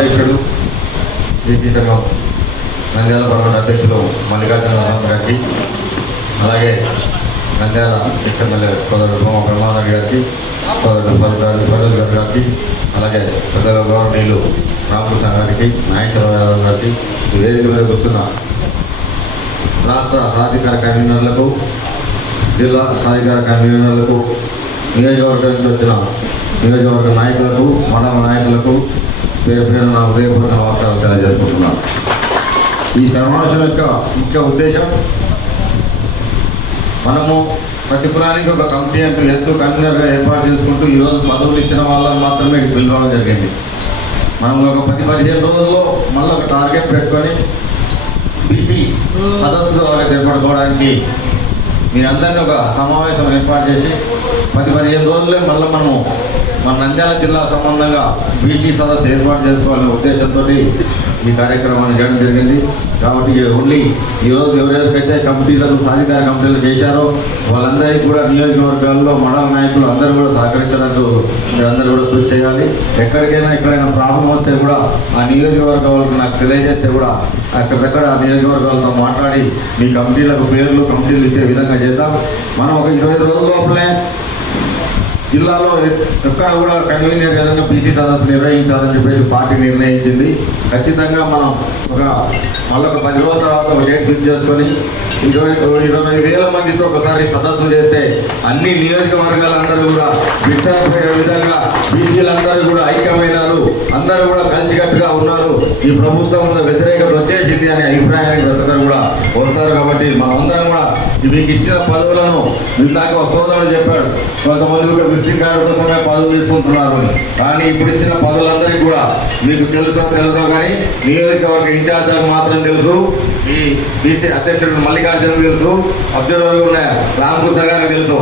అధ్యక్షుడు బీసీ సంఘం నంద్యాల పర్వత అధ్యక్షులు మల్లికార్జున గారికి అలాగే నంద్యాల ఎమ్మెల్యే సోదరుడు సోమ బ్రహ్మానంద గారికి సోదరుడు ఫరూక్ ఫరూక్ గారి గారికి అలాగే పెద్దల గౌరవనీయులు రామకృష్ణ గారికి నాగేశ్వరరావు యాదవ్ గారికి ఈ వేదిక మీద కూర్చున్న రాష్ట్ర సాధికార కన్వీనర్లకు జిల్లా సాధికార కన్వీనర్లకు నియోజకవర్గం నుంచి వచ్చిన నియోజకవర్గ నాయకులకు మండల నాయకులకు పేరు పేరు నా ఉదయపూర్వక వార్తలు తెలియజేసుకుంటున్నాను ఈ సమావేశం యొక్క ముఖ్య ఉద్దేశం మనము ప్రతి కులానికి ఒక కమిటీ అంటూ ఎత్తు కన్వీనర్గా ఏర్పాటు చేసుకుంటూ ఈరోజు పదవులు ఇచ్చిన వాళ్ళని మాత్రమే పిలవడం జరిగింది. మనం ఒక పది పదిహేను రోజుల్లో మళ్ళీ ఒక టార్గెట్ పెట్టుకొని బీసీ సదస్సు ఏర్పడుకోవడానికి మీ అందరినీ ఒక సమావేశం ఏర్పాటు చేసి పది పదిహేను రోజులే మళ్ళీ మనము మన నంద్యాల జిల్లా సంబంధంగా బీసీ సదస్సు ఏర్పాటు చేసుకోవాలనే ఉద్దేశంతో ఈ కార్యక్రమాన్ని చేయడం జరిగింది. కాబట్టి ఓన్లీ ఈరోజు ఎవరెవరికైతే కమిటీలను సాధికార కమిటీలు చేశారో వాళ్ళందరికీ కూడా నియోజకవర్గాల్లో మండల నాయకులు అందరూ కూడా సహకరించడానికి మీరందరూ కూడా కృషి చేయాలి. ఎక్కడికైనా ఎక్కడైనా ప్రాబ్లం వస్తే కూడా ఆ నియోజకవర్గ వాళ్ళకి నాకు తెలియజేస్తే కూడా అక్కడెక్కడ ఆ నియోజకవర్గాలతో మాట్లాడి మీ కమిటీలకు పేర్లు కమిటీలు ఇచ్చే విధంగా చేద్దాం. మనం ఒక ఇరవై రోజుల లోపలే జిల్లాలో ఎక్కడ కూడా కన్వీనియర్ విధంగా బీసీ సదస్సు నిర్వహించాలని చెప్పేసి పార్టీ నిర్ణయించింది. ఖచ్చితంగా మనం ఒక మళ్ళొక పది రోజుల తర్వాత ఒక డేట్ ఫిక్స్ చేసుకొని ఇరవై ఇరవై వేల మందితో ఒకసారి సదస్సు చేస్తే అన్ని నియోజకవర్గాలందరూ కూడా విస్తరపోయే విధంగా బీసీలందరూ కూడా ఐక్యమైనారు. అందరూ కూడా కలిసికట్టుగా ఉన్నారు. ఈ ప్రభుత్వం వ్యతిరేకత వచ్చేసింది అనే అభిప్రాయానికి ప్రతి కూడా వస్తారు కాబట్టి మనమందరం కూడా మీకు ఇచ్చిన పదవులను ఇందాక ఒక సోదరుడు చెప్పాడు. కొంతమంది ఒక విజిటింగ్ కార్డు కోసమే పదవులు తీసుకుంటున్నారు కానీ ఇప్పుడు ఇచ్చిన పదవులందరికీ కూడా మీకు తెలుసో తెలుసో కానీ నియోజకవర్గ ఇన్ఛార్జీలకు మాత్రం తెలుసు. ఈ బీసీ అధ్యక్షుడు మల్లికార్జున తెలుసు. అబ్జర్వర్ ఉన్న రామకృష్ణ గారికి తెలుసు.